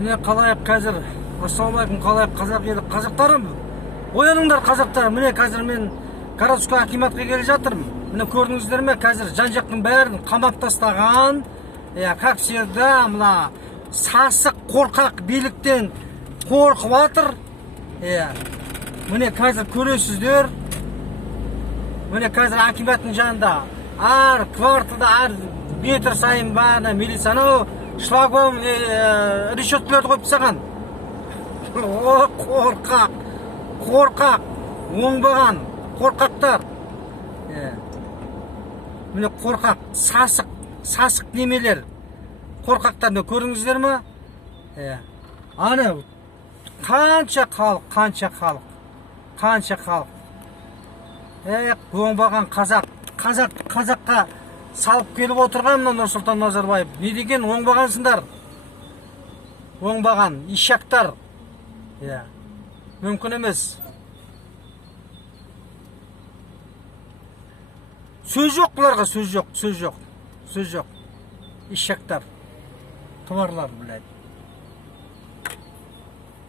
Міне қалайық қазір. Ассалаумағалейкум, қалайық қазақ елі. Қазақтарым, ояныңдар қазақтар. Міне қазір мен городской акиматқа келе жатырмын. Міне көрдіңіздер ме, қазір жан-жақтың бәрін қамап тастаған. Как всегда, мына сасық қорқақ биліктен қорқып жатыр. Міне қазір көресіздер. Міне қазір акиматтың жанында әр кварталда, әр метр сайын бәріне милицияны шлагбаум решеткаларды қойып тастаған. Қорқақ, қорқақ, оңбаған қорқақтар. Міне қорқақ, сасық немелер. Қорқақтарды көрдіңіздер ме? Ана қанша халық. Оңбаған қазаққа салып келіп отырған Нұрсұлтан Назарбаев. Не деген оңбағансыңдар? Оңбаған ишақтар. Мүмкін емес. Сөз жоқ бұларға, сөз жоқ. Ишақтар. Томарлар, блядь.